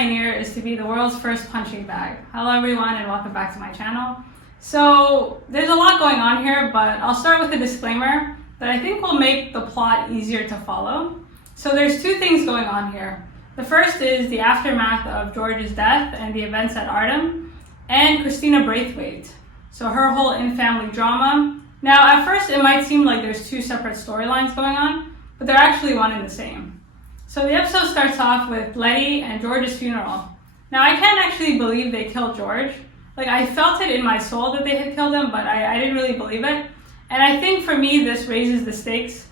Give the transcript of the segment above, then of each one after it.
pioneer is to be the world's first punching bag. Hello everyone and welcome back to my channel. So there's a lot going on here, but I'll start with a disclaimer that I think will make the plot easier to follow. So there's two things going on here. The first is the aftermath of George's death and the events at Artem, and Christina Braithwaite. So her whole in-family drama. Now at first it might seem like there's two separate storylines going on, but they're actually one and the same. So the episode starts off with Leti and George's funeral. Now I can't actually believe they killed George. Like, I felt it in my soul that they had killed him, but I didn't really believe it. And I think for me this raises the stakes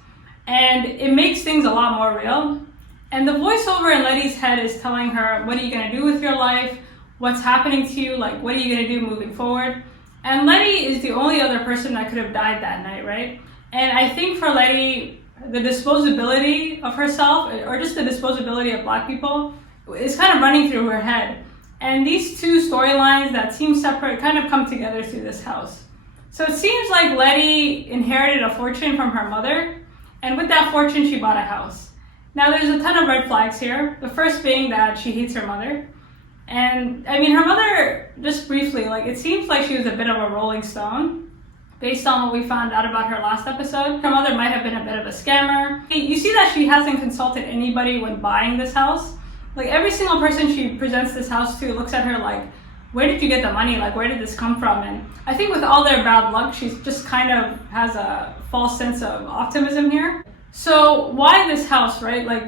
and it makes things a lot more real. And the voiceover in Leti's head is telling her, what are you gonna do with your life? What's happening to you? Like, what are you gonna do moving forward? And Leti is the only other person that could have died that night, right? And I think for Leti, the disposability of herself, or just the disposability of Black people, is kind of running through her head. And these two storylines that seem separate kind of come together through this house. So it seems like Leti inherited a fortune from her mother, and with that fortune she bought a house. Now there's a ton of red flags here. The first being that she hates her mother. And I mean, her mother, just briefly, like, it seems like she was a bit of a rolling stone based on what we found out about her last episode. Her mother might have been a bit of a scammer. You see that she hasn't consulted anybody when buying this house. Like, every single person she presents this house to looks at her like, where did you get the money? Like, where did this come from? And I think with all their bad luck, she's just kind of has a false sense of optimism here. So why this house, right? Like,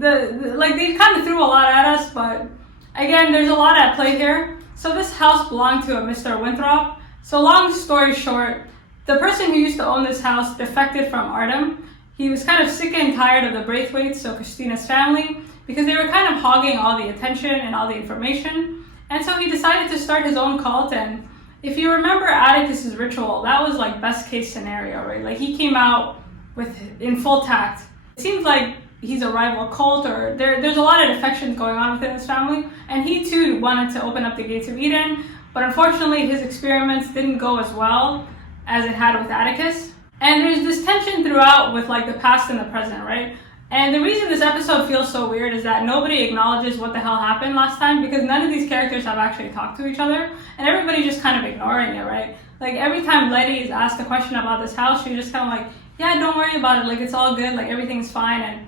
they kind of threw a lot at us, but again, there's a lot at play here. So this house belonged to a Mr. Winthrop. So long story short, the person who used to own this house defected from Artem. He was kind of sick and tired of the Braithwaites, so Christina's family, because they were kind of hogging all the attention and all the information. And so he decided to start his own cult. And if you remember Atticus's ritual, that was like best case scenario, right? Like, he came out in full tact. It seems like he's a rival cult, or there's a lot of defections going on within his family. And he too wanted to open up the gates of Eden. But unfortunately, his experiments didn't go as well as it had with Atticus. And there's this tension throughout with like the past and the present, right? And the reason this episode feels so weird is that nobody acknowledges what the hell happened last time, because none of these characters have actually talked to each other, and everybody's just kind of ignoring it, right? Like, every time Leti is asked a question about this house, she's just kind of like, yeah, don't worry about it, like, it's all good, like, everything's fine, and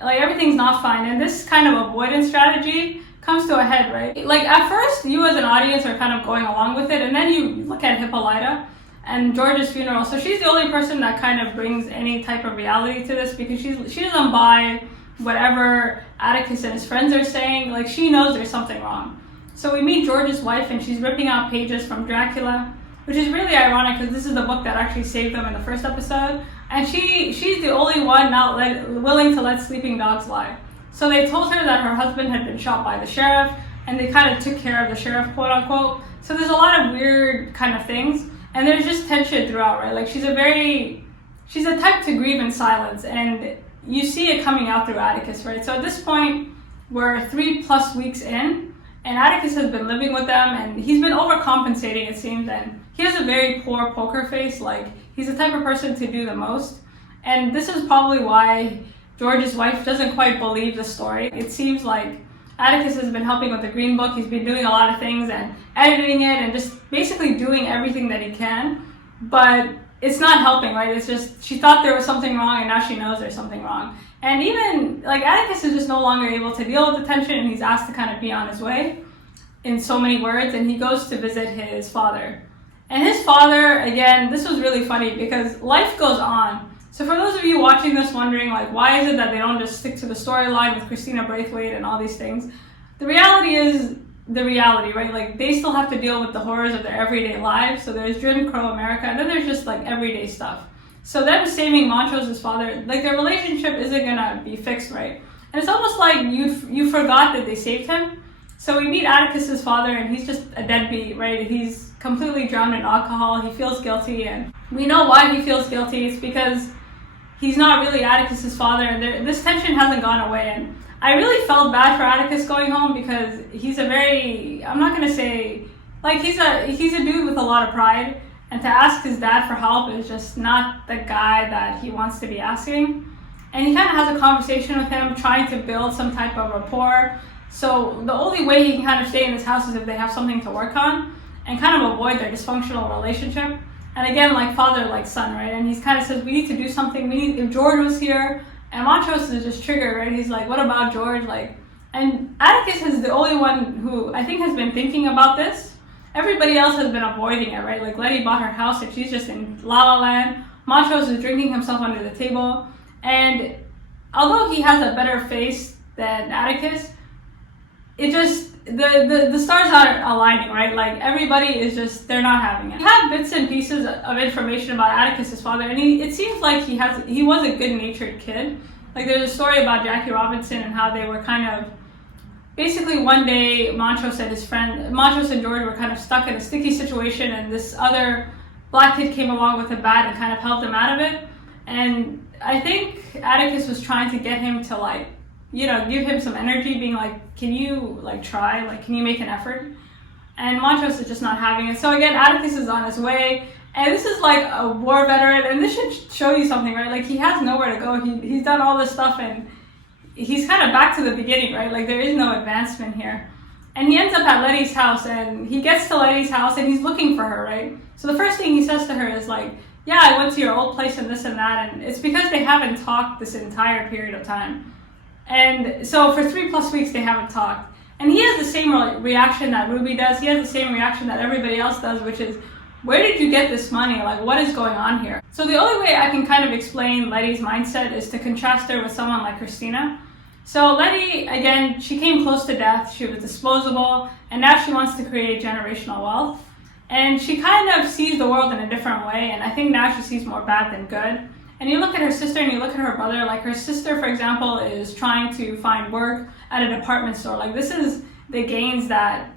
like, everything's not fine. And this kind of avoidance strategy comes to a head, right? Like, at first, you as an audience are kind of going along with it, and then you look at Hippolyta and George's funeral. So she's the only person that kind of brings any type of reality to this, because she doesn't buy whatever Atticus and his friends are saying. Like, she knows there's something wrong. So we meet George's wife, and she's ripping out pages from Dracula, which is really ironic because this is the book that actually saved them in the first episode. And she's the only one not willing to let sleeping dogs lie. So they told her that her husband had been shot by the sheriff, and they kind of took care of the sheriff, quote unquote. So there's a lot of weird kind of things, and there's just tension throughout, right? Like, she's a type to grieve in silence, and you see it coming out through Atticus, right? So at this point, we're 3+ weeks in, and Atticus has been living with them, and he's been overcompensating, it seems, and he has a very poor poker face. Like, he's the type of person to do the most, and this is probably why George's wife doesn't quite believe the story. It seems like Atticus has been helping with the Green Book. He's been doing a lot of things and editing it and just basically doing everything that he can, but it's not helping, right? It's just, she thought there was something wrong, and now she knows there's something wrong. And even, like, Atticus is just no longer able to deal with the tension, and he's asked to kind of be on his way in so many words, and he goes to visit his father. And his father, again, this was really funny because life goes on. So for those of you watching this wondering, like, why is it that they don't just stick to the storyline with Christina Braithwaite and all these things? The reality is the reality, right? Like, they still have to deal with the horrors of their everyday lives. So there's Jim Crow America, and then there's just like everyday stuff. So them saving Montrose's father, like, their relationship isn't gonna be fixed, right? And it's almost like you forgot that they saved him. So we meet Atticus's father, and he's just a deadbeat, right? He's completely drowned in alcohol. He feels guilty, and we know why he feels guilty. It's because he's not really Atticus's father, and this tension hasn't gone away. And I really felt bad for Atticus going home, because he's a very, I'm not gonna say, like, he's a dude with a lot of pride, and to ask his dad for help is just not the guy that he wants to be asking. And he kind of has a conversation with him, trying to build some type of rapport. So the only way he can kind of stay in this house is if they have something to work on and kind of avoid their dysfunctional relationship. And again, like father, like son, right? And he's kind of says, we need to do something. If George was here, and Montrose is just triggered, right? He's like, what about George? Like, and Atticus is the only one who I think has been thinking about this. Everybody else has been avoiding it, right? Like Leti bought her house and she's just in La La Land. Montrose is drinking himself under the table. And although he has a better face than Atticus, it just, the stars aren't aligning, right? Like everybody is just, they're not having it. We have bits and pieces of information about Atticus's father, and it seems like he was a good-natured kid. Like there's a story about Jackie Robinson and how they were kind of, basically one day Montrose and George were kind of stuck in a sticky situation, and this other black kid came along with a bat and kind of helped them out of it. And I think Atticus was trying to get him to like, you know, give him some energy, being like, can you like try, like can you make an effort? And Montrose is just not having it. So again, Atticus is on his way, and this is like a war veteran, and this should show you something, right? Like he has nowhere to go. He's done all this stuff and he's kind of back to the beginning, right? Like there is no advancement here. And he ends up at Leti's house, and he gets to Leti's house and he's looking for her, right? So the first thing he says to her is like, yeah, I went to your old place and this and that, and it's because they haven't talked this entire period of time. And so for 3+ weeks they haven't talked. And he has the same reaction that Ruby does. He has the same reaction that everybody else does, which is, where did you get this money? Like, what is going on here? So the only way I can kind of explain Leti's mindset is to contrast her with someone like Christina. So Leti, again, she came close to death. She was disposable, and now she wants to create generational wealth. And she kind of sees the world in a different way, and I think now she sees more bad than good. And you look at her sister and you look at her brother, like her sister, for example, is trying to find work at a department store. Like this is the gains that,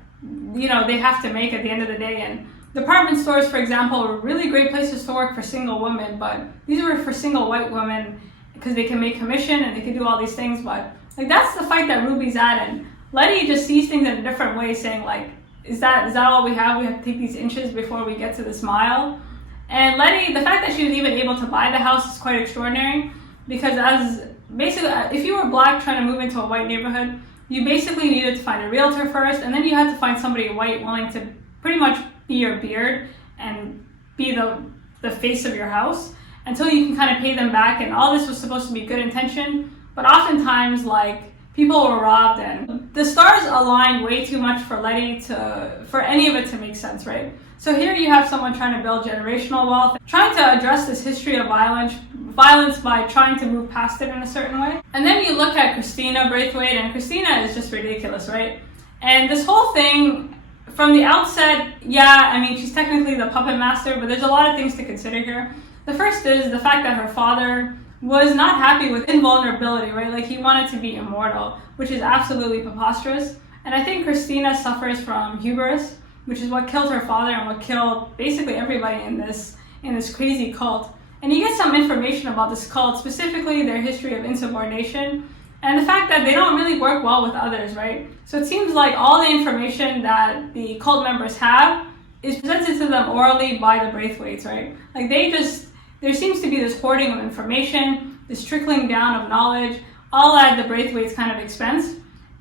you know, they have to make at the end of the day. And department stores, for example, are really great places to work for single women, but these were for single white women because they can make commission and they can do all these things. But like that's the fight that Ruby's at, and Leti just sees things in a different way, saying like, is that all we have? We have to take these inches before we get to this mile. And Leti, the fact that she was even able to buy the house is quite extraordinary, because as basically, if you were black trying to move into a white neighborhood, you basically needed to find a realtor first, and then you had to find somebody white willing to pretty much be your beard and be the face of your house until you can kind of pay them back. And all this was supposed to be good intention, but oftentimes like people were robbed, and the stars aligned way too much for Leti for any of it to make sense, right? So here you have someone trying to build generational wealth, trying to address this history of violence by trying to move past it in a certain way. And then you look at Christina Braithwaite, and Christina is just ridiculous, right? And this whole thing, from the outset, yeah, I mean, she's technically the puppet master, but there's a lot of things to consider here. The first is the fact that her father was not happy with invulnerability, right? Like he wanted to be immortal, which is absolutely preposterous. And I think Christina suffers from hubris, which is what killed her father and what killed basically everybody in this crazy cult. And you get some information about this cult, specifically their history of insubordination and the fact that they don't really work well with others, right? So it seems like all the information that the cult members have is presented to them orally by the Braithwaites, right? Like there seems to be this hoarding of information, this trickling down of knowledge, all at the Braithwaites' kind of expense.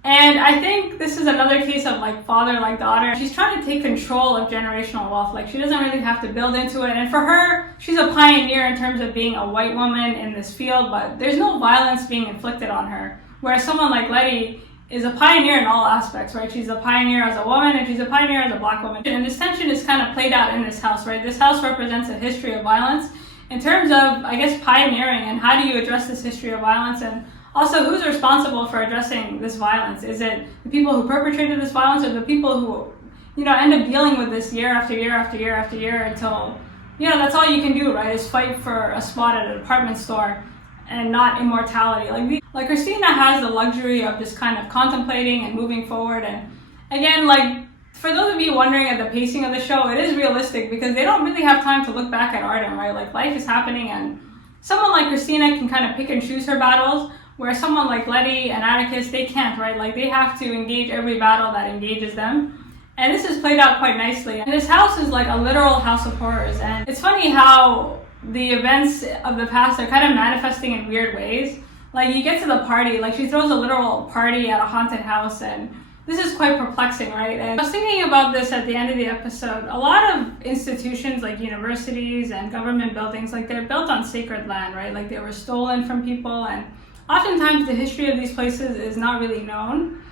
And I think this is another case of like father like daughter. She's trying to take control of generational wealth. Like she doesn't really have to build into it. And for her, she's a pioneer in terms of being a white woman in this field, but there's no violence being inflicted on her. Whereas someone like Leti is a pioneer in all aspects, right? She's a pioneer as a woman and she's a pioneer as a black woman. And this tension is kind of played out in this house, right? This house represents a history of violence in terms of, I guess, pioneering, and how do you address this history of violence, and also who's responsible for addressing this violence? Is it the people who perpetrated this violence, or the people who, you know, end up dealing with this year after year after year after year until, you know, that's all you can do, right? Is fight for a spot at a department store and not immortality. Like Christina has the luxury of just kind of contemplating and moving forward. And again, like, for those of you wondering at the pacing of the show, it is realistic because they don't really have time to look back at Arden, right? Like life is happening, and someone like Christina can kind of pick and choose her battles, where someone like Leti and Atticus, they can't, right? Like they have to engage every battle that engages them. And this is played out quite nicely. And this house is like a literal house of horrors. And it's funny how the events of the past are kind of manifesting in weird ways. Like, you get to the party, like she throws a literal party at a haunted house, and this is quite perplexing, right? And I was thinking about this at the end of the episode. A lot of institutions like universities and government buildings, like they're built on sacred land, right? Like they were stolen from people, and oftentimes the history of these places is not really known.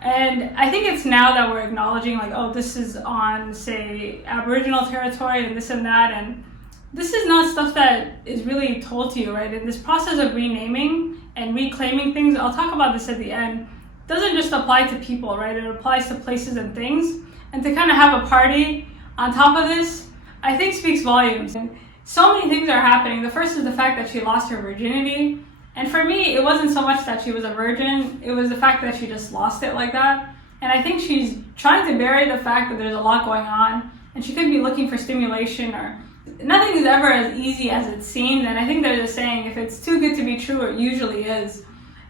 And I think it's now that we're acknowledging like, oh, this is on, say, Aboriginal territory and this and that, and this is not stuff that is really told to you, right? And this process of renaming and reclaiming things, I'll talk about this at the end, doesn't just apply to people, right? It applies to places and things. And to kind of have a party on top of this, I think speaks volumes. And so many things are happening. The first is the fact that she lost her virginity. And for me, it wasn't so much that she was a virgin, it was the fact that she just lost it like that. And I think she's trying to bury the fact that there's a lot going on, and she could be looking for stimulation, or nothing is ever as easy as it seemed. And I think there's a saying, if it's too good to be true, it usually is.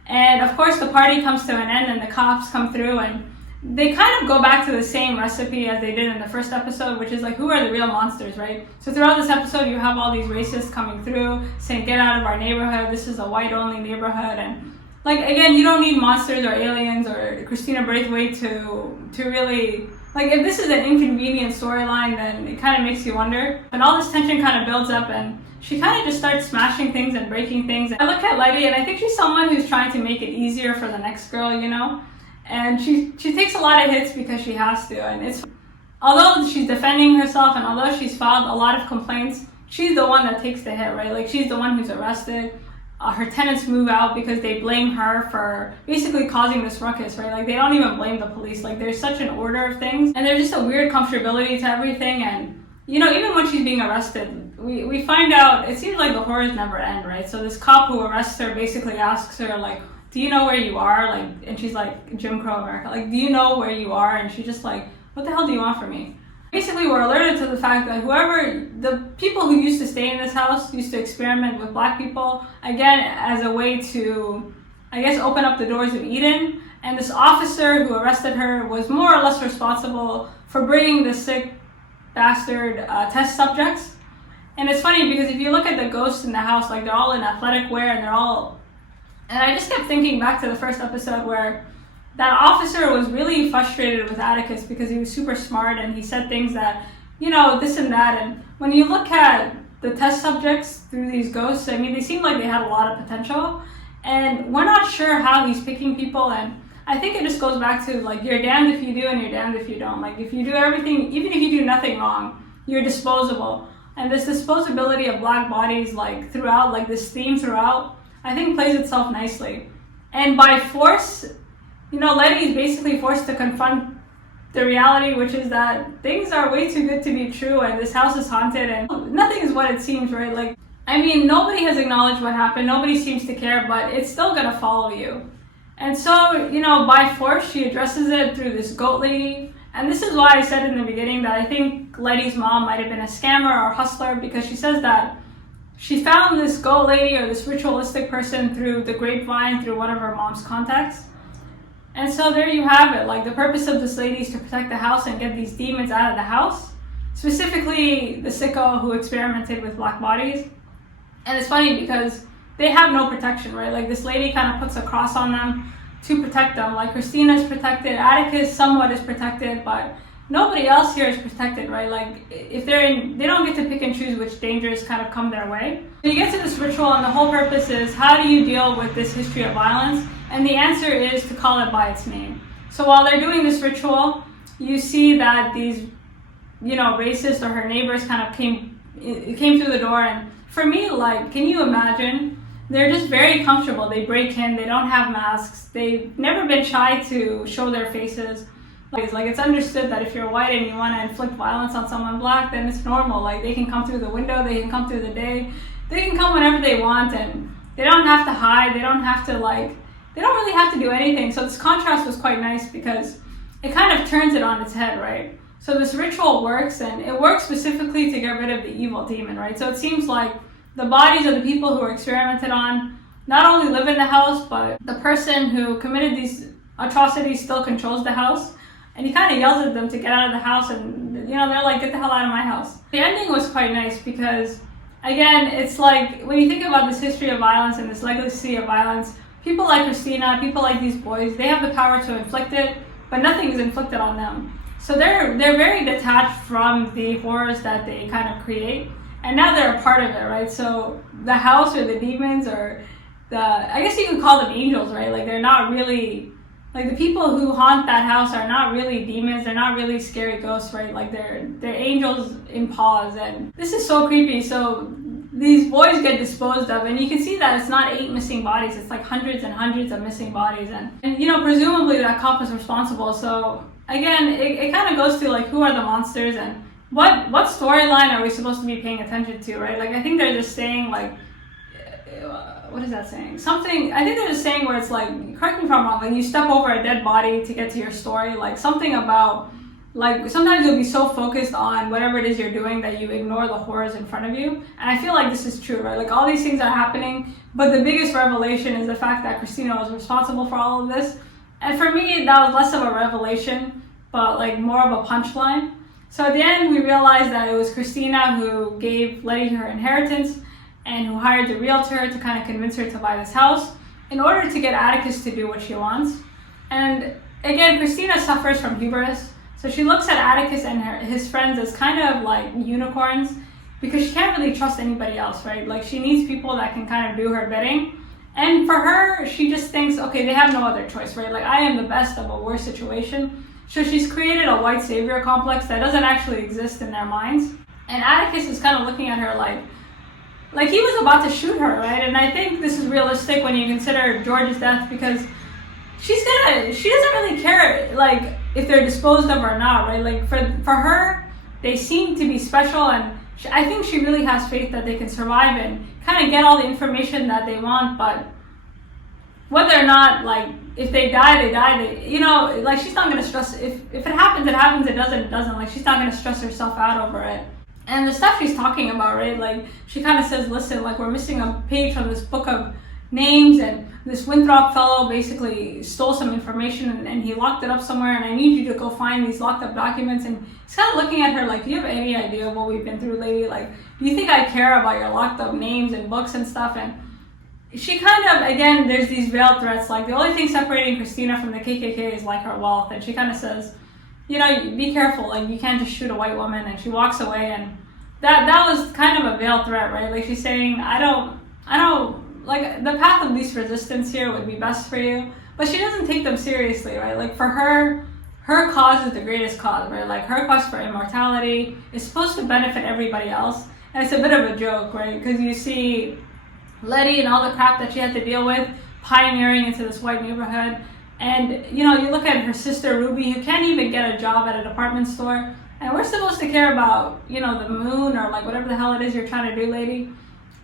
And of course the party comes to an end and the cops come through, and they kind of go back to the same recipe as they did in the first episode, which is like, who are the real monsters, right? So throughout this episode, you have all these racists coming through saying, get out of our neighborhood, this is a white-only neighborhood. And like, again, you don't need monsters or aliens or Christina Braithwaite to really, like, if this is an inconvenient storyline, then it kind of makes you wonder. And all this tension kind of builds up, and she kind of just starts smashing things and breaking things. I look at Leti, and I think she's someone who's trying to make it easier for the next girl, you know? And she takes a lot of hits because she has to. And it's, although she's defending herself and although she's filed a lot of complaints, she's the one that takes the hit, right? Like, she's the one who's arrested. Her tenants move out because they blame her for basically causing this ruckus, right? Like, they don't even blame the police. Like, there's such an order of things, and there's just a weird comfortability to everything. And, you know, even when she's being arrested, we find out, it seems like the horrors never end, right? So this cop who arrests her basically asks her, like, do you know where you are? Like, and she's like, Jim Crow America. Like, do you know where you are? And she's just like, what the hell do you want from me? Basically, we're alerted to the fact that the people who used to stay in this house used to experiment with black people, again, as a way to, I guess, open up the doors of Eden. And this officer who arrested her was more or less responsible for bringing the sick bastard test subjects. And it's funny because if you look at the ghosts in the house, like, they're all in athletic wear and they're all, and I just kept thinking back to the first episode where that officer was really frustrated with Atticus because he was super smart and he said things that, you know, this and that. And when you look at the test subjects through these ghosts, I mean, they seem like they had a lot of potential. And we're not sure how he's picking people. And I think it just goes back to, like, you're damned if you do and you're damned if you don't. Like, if you do everything, even if you do nothing wrong, you're disposable. And this disposability of black bodies, like, throughout, like, this theme throughout, I think plays itself nicely. And by force, you know, Leti is basically forced to confront the reality, which is that things are way too good to be true and this house is haunted and nothing is what it seems, right? Like, I mean, nobody has acknowledged what happened, nobody seems to care, but it's still gonna follow you. And so, you know, by force, she addresses it through this goat lady. And this is why I said in the beginning that I think Leti's mom might have been a scammer or hustler, because she says that she found this goat lady or this ritualistic person through the grapevine, through one of her mom's contacts. And so there you have it. Like, the purpose of this lady is to protect the house and get these demons out of the house. Specifically, the sicko who experimented with black bodies. And it's funny because they have no protection, right? Like, this lady kind of puts a cross on them to protect them. Like, Christina is protected, Atticus somewhat is protected, but nobody else here is protected, right? Like, if they don't get to pick and choose which dangers kind of come their way. So you get to this ritual, and the whole purpose is, how do you deal with this history of violence? And the answer is to call it by its name. So while they're doing this ritual, you see that these, you know, racists or her neighbors kind of came through the door. And for me, like, can you imagine? They're just very comfortable. They break in, they don't have masks, they've never been shy to show their faces. Like, it's understood that if you're white and you want to inflict violence on someone black, then it's normal. Like, they can come through the window, they can come through the day, they can come whenever they want, and they don't have to hide, they don't have to, like, they don't really have to do anything. So this contrast was quite nice because it kind of turns it on its head, right? So this ritual works, and it works specifically to get rid of the evil demon, right? So it seems like the bodies of the people who were experimented on not only live in the house, but the person who committed these atrocities still controls the house. And he kind of yells at them to get out of the house, and, you know, they're like, get the hell out of my house. The ending was quite nice because again, it's like when you think about this history of violence and this legacy of violence, people like Christina, people like these boys, they have the power to inflict it, but nothing is inflicted on them. So they're very detached from the horrors that they kind of create, and now they're a part of it, right? So the house or the demons or I guess you could call them angels, right? Like they're not really, like the people who haunt that house are not really demons, they're not really scary ghosts, right? Like they're angels in paws, and this is so creepy. So these boys get disposed of, and you can see that it's not 8 missing bodies, it's like hundreds and hundreds of missing bodies, and you know, presumably that cop is responsible. So again, it kind of goes to like, who are the monsters, and what storyline are we supposed to be paying attention to, right? Like I think they're just saying like, what is that saying? Something, I think they're just saying where it's like, correct me if I'm wrong, like you step over a dead body to get to your story, like something about, like sometimes you'll be so focused on whatever it is you're doing that you ignore the horrors in front of you. And I feel like this is true, right? Like all these things are happening, but the biggest revelation is the fact that Christina was responsible for all of this. And for me, that was less of a revelation, but like more of a punchline. So at the end, we realized that it was Christina who gave Letty her inheritance and who hired the realtor to kind of convince her to buy this house in order to get Atticus to do what she wants. And again, Christina suffers from hubris. So she looks at Atticus and his friends as kind of like unicorns because she can't really trust anybody else, right? Like she needs people that can kind of do her bidding. And for her, she just thinks, okay, they have no other choice, right? Like I am the best of a worse situation. So she's created a white savior complex that doesn't actually exist in their minds. And Atticus is kind of looking at her like he was about to shoot her, right? And I think this is realistic when you consider George's death, because she doesn't really care like if they're disposed of or not, right? Like for her, they seem to be special, and I think she really has faith that they can survive and kind of get all the information that they want. But whether or not, like if they die, they die. You know, like she's not gonna stress. If it happens, it happens. It doesn't, it doesn't. Like she's not gonna stress herself out over it. And the stuff she's talking about, right? Like she kind of says, listen, like we're missing a page from this book of names, and this Winthrop fellow basically stole some information and he locked it up somewhere, and I need you to go find these locked up documents. And he's kind of looking at her like, do you have any idea of what we've been through, lady? Like, do you think I care about your locked up names and books and stuff? And she kind of, again, there's these veiled threats. Like the only thing separating Christina from the KKK is like her wealth. And she kind of says, you know, be careful, like you can't just shoot a white woman. And she walks away, and that was kind of a veiled threat, right? Like she's saying, I don't, like the path of least resistance here would be best for you. But she doesn't take them seriously, right? Like for her cause is the greatest cause, right? Like her quest for immortality is supposed to benefit everybody else. And it's a bit of a joke, right? Because you see Letty and all the crap that she had to deal with pioneering into this white neighborhood. And, you know, you look at her sister Ruby, who can't even get a job at a department store. And we're supposed to care about, you know, the moon or like whatever the hell it is you're trying to do, lady.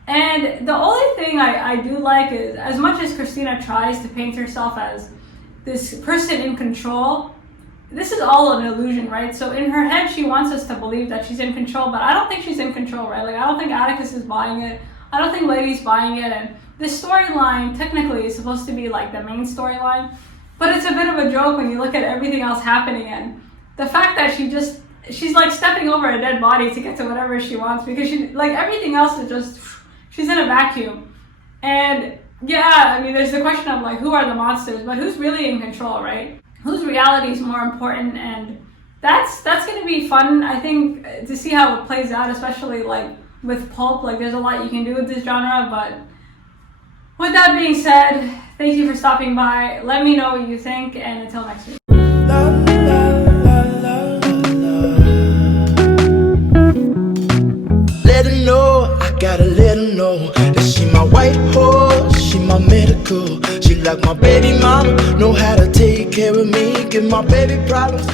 And the only thing I do like is, as much as Christina tries to paint herself as this person in control, this is all an illusion, right? So in her head, she wants us to believe that she's in control, but I don't think she's in control, right? Like, I don't think Atticus is buying it. I don't think Letty's buying it. And this storyline technically is supposed to be like the main storyline, but it's a bit of a joke when you look at everything else happening. And the fact that she's like stepping over a dead body to get to whatever she wants, because she, like everything else is just, she's in a vacuum. And yeah, I mean, there's the question of like, who are the monsters, but who's really in control, right? Whose reality is more important? And that's going to be fun, I think, to see how it plays out, especially like with pulp. Like there's a lot you can do with this genre. But with that being said, thank you for stopping by. Let me know what you think, and until next week. Let her know, I gotta let her know that she my white horse, she my medical. She like my baby mama, know how to take care of me, give my baby problems.